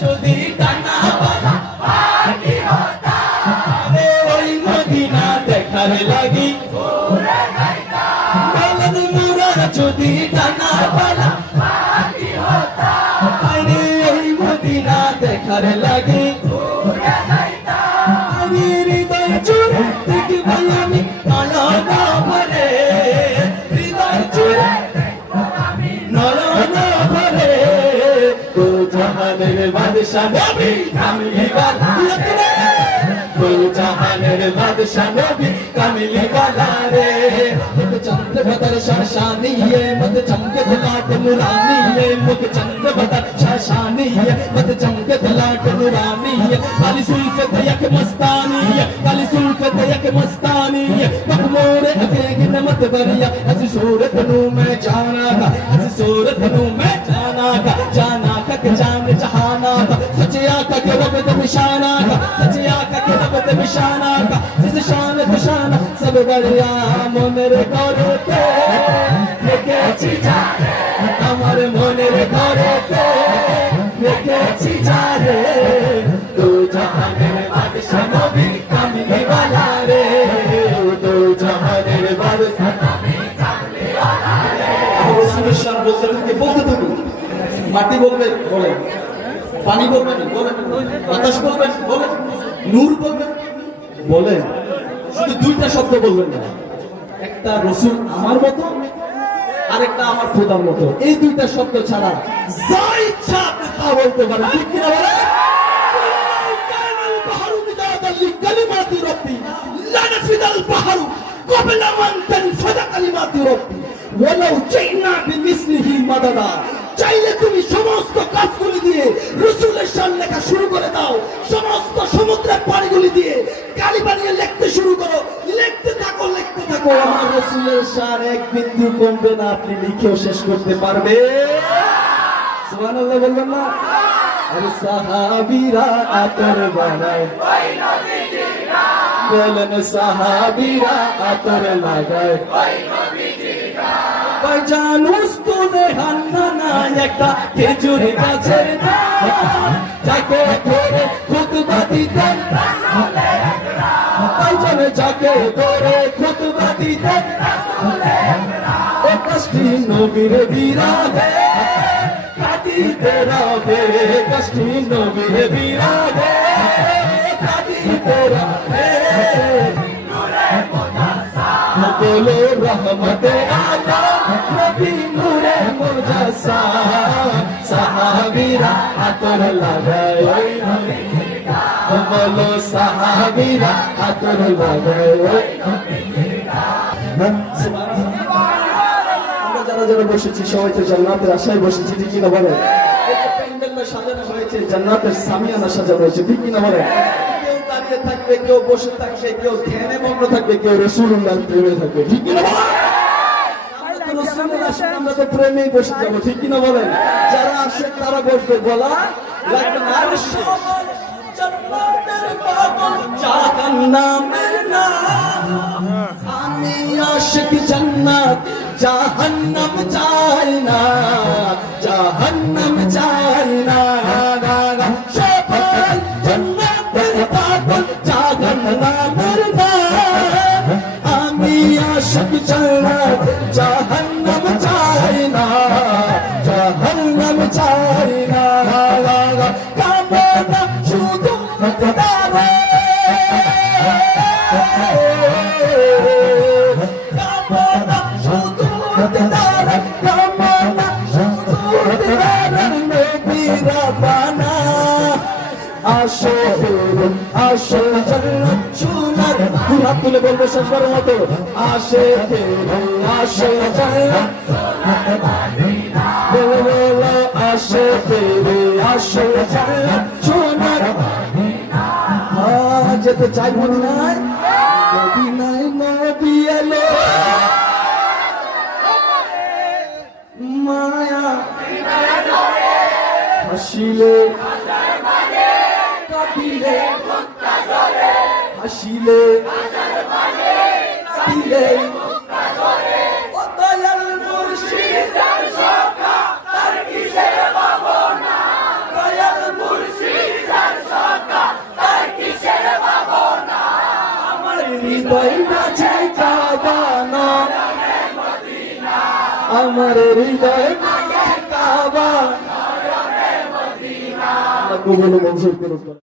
যদি ডানা বালা কি হতা ওই মদিনা দেখার লাগি ঘুরে যাইতাম বেলন মুরার যদি ডানা বালা কি হতা ওই মদিনা দেখার লাগি ঘুরে যাইতাম আমি হৃদয় জুড়ে দেখব আমি নয়ন ভরে হৃদয় জুড়ে নয়ন ভরে তো জাহানের বাদশা নবী কামলি ওয়ালা তো জাহানের বাদশা নবী কামলি ওয়ালা রে মুখ চন্দ্र बदर शाशानी है मत चमके लाट नूरानी है मुख चंद्र बदर शाशानी है मत चमके लाट नूरानी है काली सुल्फत यक मस्तानी है काली सुल्फत यक मस्तानी है मखमूर अकेगी नमत बरिया ऐसी सूरत नू मैं जाना का ऐसी सूरत नू मैं जाना का के जान जहाना का सचिया का के रब दे निशाना का सचिया का के रब दे निशाना का जिस शान निशाना सब बढ़िया मोनेरे करते দেখেছি যারে আমার মনের ঘরেতে দেখেছি যারে তো জাহানের বাদশা নবী কামলি ওয়ালা রে তো জাহানের বাদশা নবী কামলি ওয়ালা রে রাসূলের শান বলতে থাকুন মাটি বলবে বলেন পানি বলবেন বলেন বাতাস বলবেন বলেন নূর বলবেন বলেন শুধু দুইটা শব্দ বলবেন না একটা রাসূল আমার মতো আরেকটা আমার খোদার মতো এই দুইটা শব্দ ছাড়া যা ইচ্ছা আপনি তা বলতে পারেন ঠিক কি না বলেন কানাল বাহরু মিদাদাল লিকালিমাতি রাব্বি লা নাফিদাল বাহরু ক্বাবলা মান তানফাদা কালিমাতি রাব্বি ওয়ালাউ জাইনা বিমিসলিহি মাদাদা চাইলে তুমি সমস্ত কাজগুলি দিয়ে রাসূলের শান লেখা শুরু করে দাও সমস্ত সমুদ্রের পানিগুলি দিয়ে কালি বানিয়ে লিখতে শুরু করো লিখতে থাকো আমার রাসূলের শান এক বিন্দু কমবে না আপনি লিখেও শেষ করতে পারবে সুবহানাল্লাহ বলবেন না আরে সাহাবীরা আতর বানায় ওই নবীজির নাম বলেন সাহাবীরা আতর লাগায় ওই নবীজির নাম ভাইজান উস্তুনে হান্নানা একটা খেজুর গাছের নাম যাকে ধরে খুতবা দিতেন রাসূলের আকরাম ভাইজান যাকে ধরে খুতবা দিতেন রাসূলের আকরাম ও কষ্টি নবীর বিরাগে কাটিতে রবে কষ্টি নবীর বিরাগে কাটিতে রবে নূরে মুজাসসাম বলো রহমতে আলম নবী নূরে মুজাসসাম সাহাবীরা আতর লাগায় ওই নবীজির নাম বলো সাহাবীরা আতর লাগায় ওই নবীজির নাম সুবহানাল্লাহ আমরা যারা বসেছি সবাই তো জান্নাতের আশায় বসেছি ঠিক কি না বলেন এই যে প্যান্ডেলটা সাজানো হয়েছে জান্নাতের সামিয়ানা সাজানো হয়েছে ঠিক কি না বলেন কেউ দাঁড়িয়ে থাকবে কেউ বসে থাকবে কেউ ধ্যানে মগ্ন থাকবে কেউ রাসূলুল্লাহর প্রেমে থাকবে ঠিক কি না বলেন আমরা তো প্রেমেই বসে যাবো ঠিক কিনা বলেন যারা আসে তারা বসবে বলা লাগবে না জান্নাতের পাগল জাহান্নামের নাম আমি আশিক জান্নাত জাহান্নাম চাই না জাহান্নাম চাই না সবাই জান্নাতের পাগল জাহান্নামের নাম আমি আশিক জান্নাত জাহান্নাম চাই না জাহান্নাম চাই না কামনা শুধু তারে কামনা শুধু তারে কামনা শুধু তারে নবী রাব্বানা আসো আসো জান্নাত সোনার হাত তুলে বলবো শেষবারের মতো আসে আসো জান্নাত সোনার মদিনা বলো আসে আসো জান্নাত সোনার মদিনা যেতে চাই মদিনায় মদিনায় নবী এলো মায়া হাসিলে কাঁদিলে হাসিলে কাঁদিলে ও দয়াল মুর্শিদ তার কিসের ভাবনা দয়াল হৃদয় নাচে কাবা না আমার হৃদয় নাচে কাবা কবুল মঞ্জুর করুন।